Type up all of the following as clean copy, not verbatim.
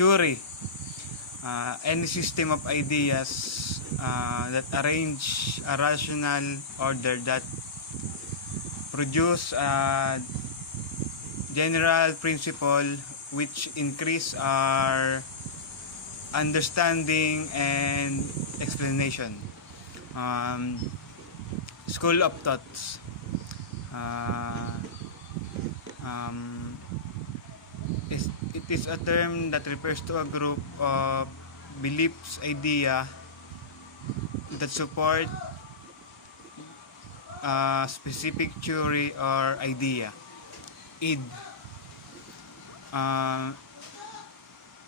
theory, any system of ideas that arrange a rational order that produce a general principle which increase our understanding and explanation. School of thoughts. Uh, um, it is a term that refers to a group of beliefs, idea that support a specific theory or idea. Id. Uh,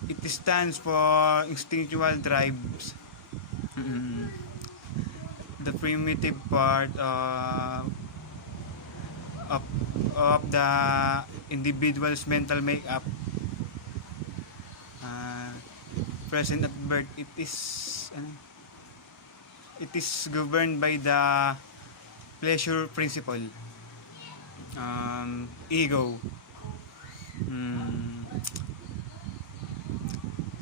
it stands for instinctual drives. The primitive part of, of the individual's mental makeup, present at birth. It is governed by the pleasure principle. Ego.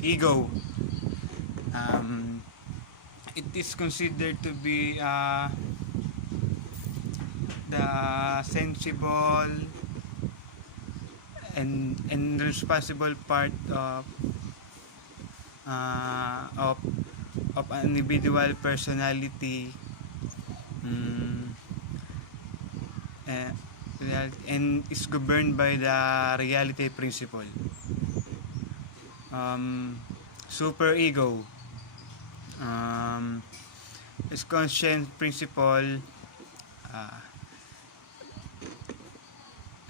Ego. It is considered to be the sensible and responsible part of an individual personality, and is governed by the reality principle. Super ego is conscience principle,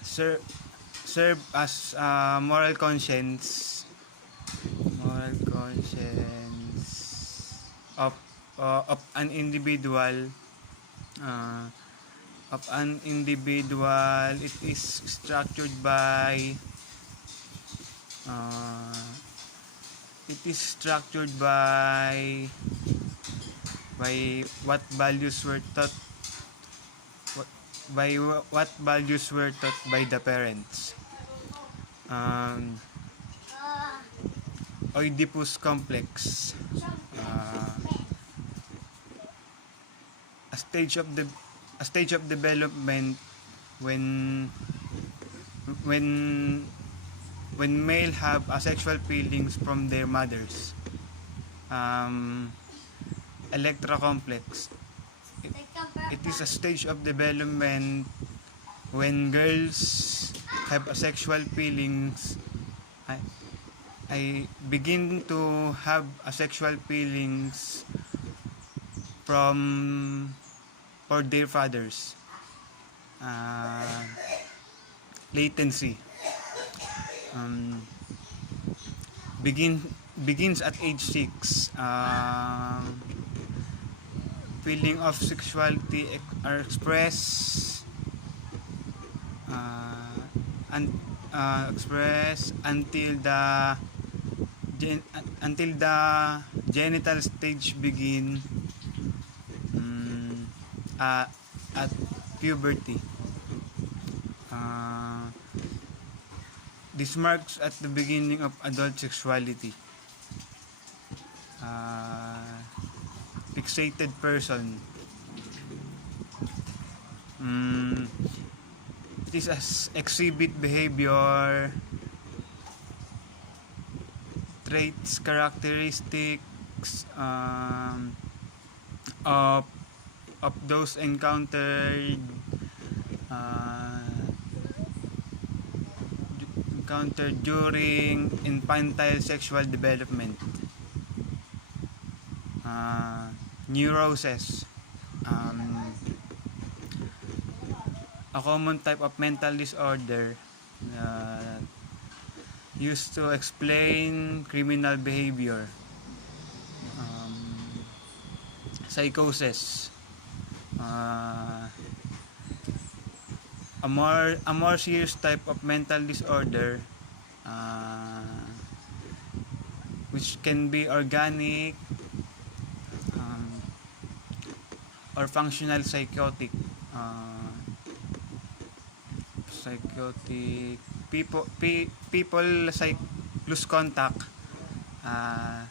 serve as moral conscience of an individual. It is structured by what values were taught by the parents. Oedipus complex, a stage of development when male have asexual feelings from their mothers. Electra complex, it is a stage of development when girls have asexual feelings. I begin to have asexual feelings for their fathers. Latency begins at age 6. Feeling of sexuality are expressed until the genital stage begin at puberty. This marks at the beginning of adult sexuality. Fixated person. It is as exhibit behavior, traits, characteristics of those encountered during infantile sexual development. Neurosis, a common type of mental disorder used to explain criminal behavior. Psychosis, a more serious type of mental disorder, which can be organic or functional psychotic. People lose contact uh,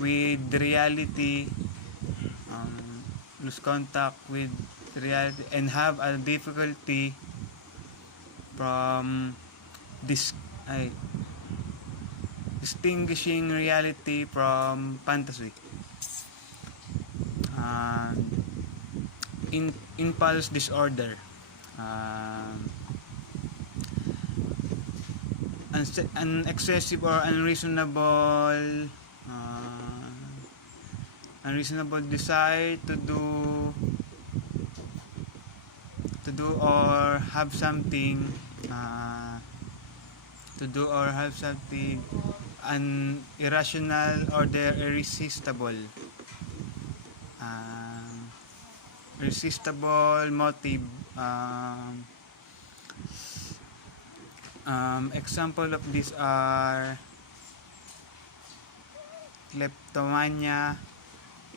with reality, lose contact with reality, and have a difficulty from this distinguishing reality from fantasy. um, Impulse disorder, um, an excessive or uh, unreasonable desire to do or have something, uh, to do or have something, an irrational or the irresistible, um, irresistible motive. Example of these are kleptomania,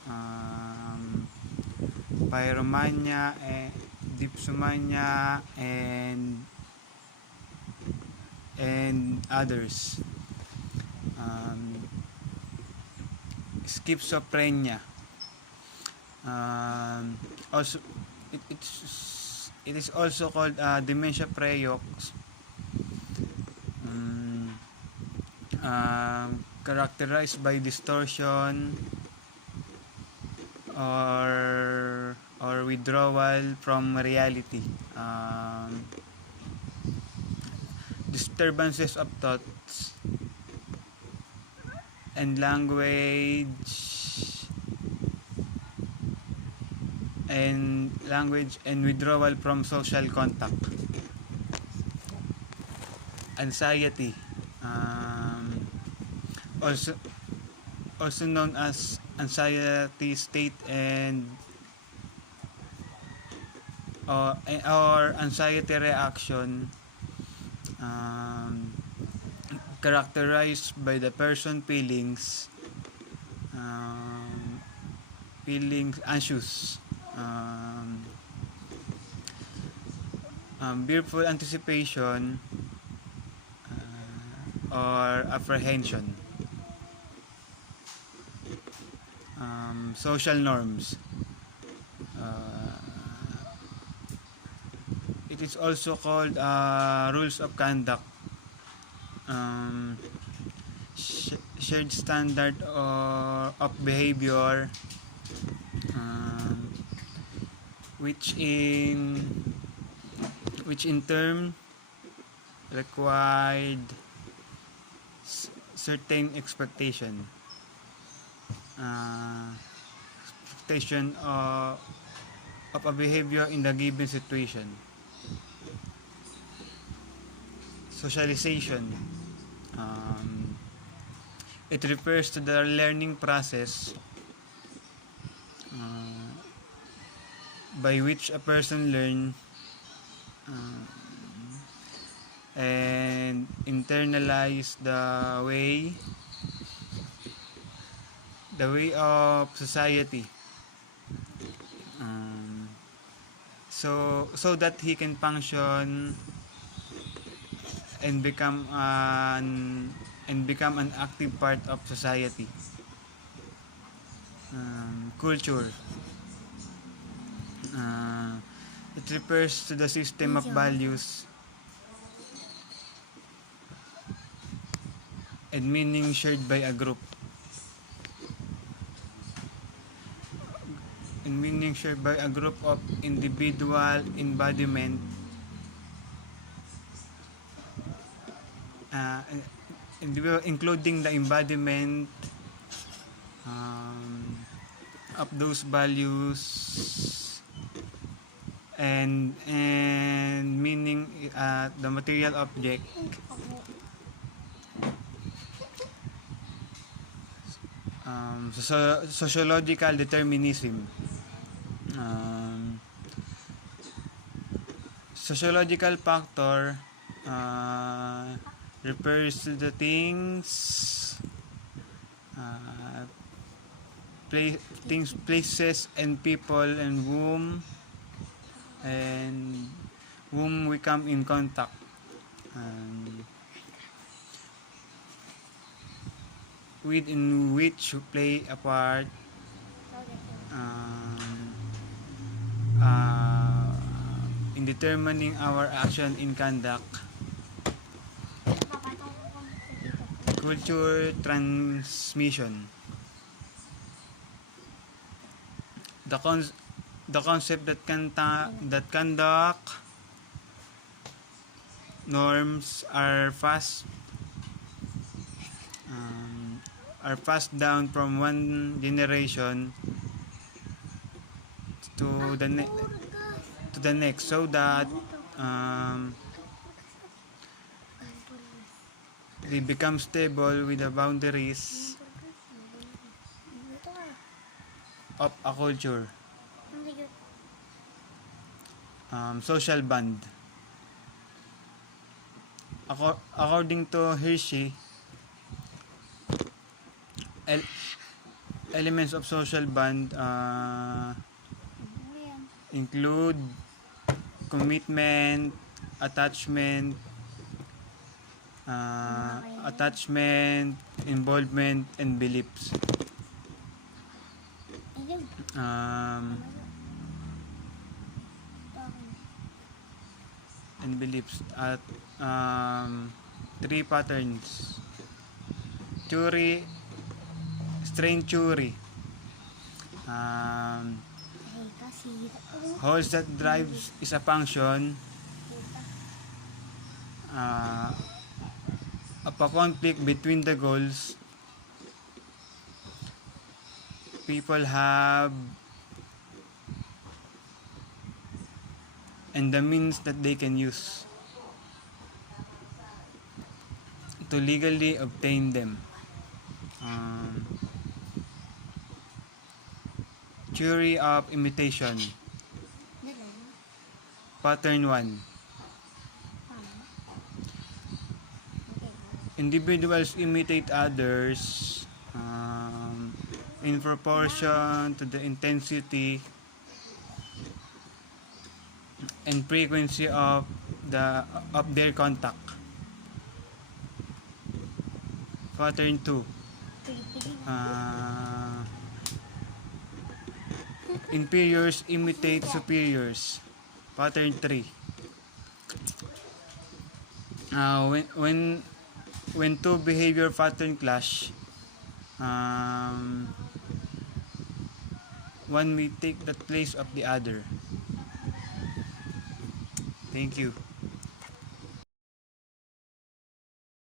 um, pyromania, dipsomania, and others. um, Schizophrenia, also it is also called dementia praecox, characterized by distortion or withdrawal from reality, disturbances of thoughts and language and withdrawal from social contact. Anxiety, also known as anxiety state and or anxiety reaction, um, characterized by the person feelings anxious, fearful anticipation, or apprehension. Social norms, it is also called rules of conduct, shared standard of behavior, um, which in turn required certain expectation of a behavior in the given situation. Socialization, it refers to the learning process by which a person learns and internalize the way of society, so that he can function and become an active part of society. Culture, it refers to the system of values and meaning shared by a group, of individual embodiment, including the embodiment of those values and meaning, the material object. Sociological determinism, sociological factor refers to the things, places and people and whom we come in contact. with in which you play a part um, uh, in determining our action in conduct. Culture transmission. The con- the concept that that conduct norms um, are passed down from one generation to to the next, so that um, they become stable with the boundaries of a culture. Social bond. According to Hershey, el- elements of social bond include commitment, attachment, involvement, and beliefs. Um, and beliefs at three patterns. Theory, strain theory. Um, Horse that drives is a function uh, of a conflict between the goals people have and the means that they can use to legally obtain them. Um, Theory of imitation. Pattern 1. Individuals imitate others in proportion to the intensity and frequency of their contact. Pattern 2. Inferiors imitate superiors. Pattern 3. When two behavior pattern clash, um, one may take the place of the other. Thank you.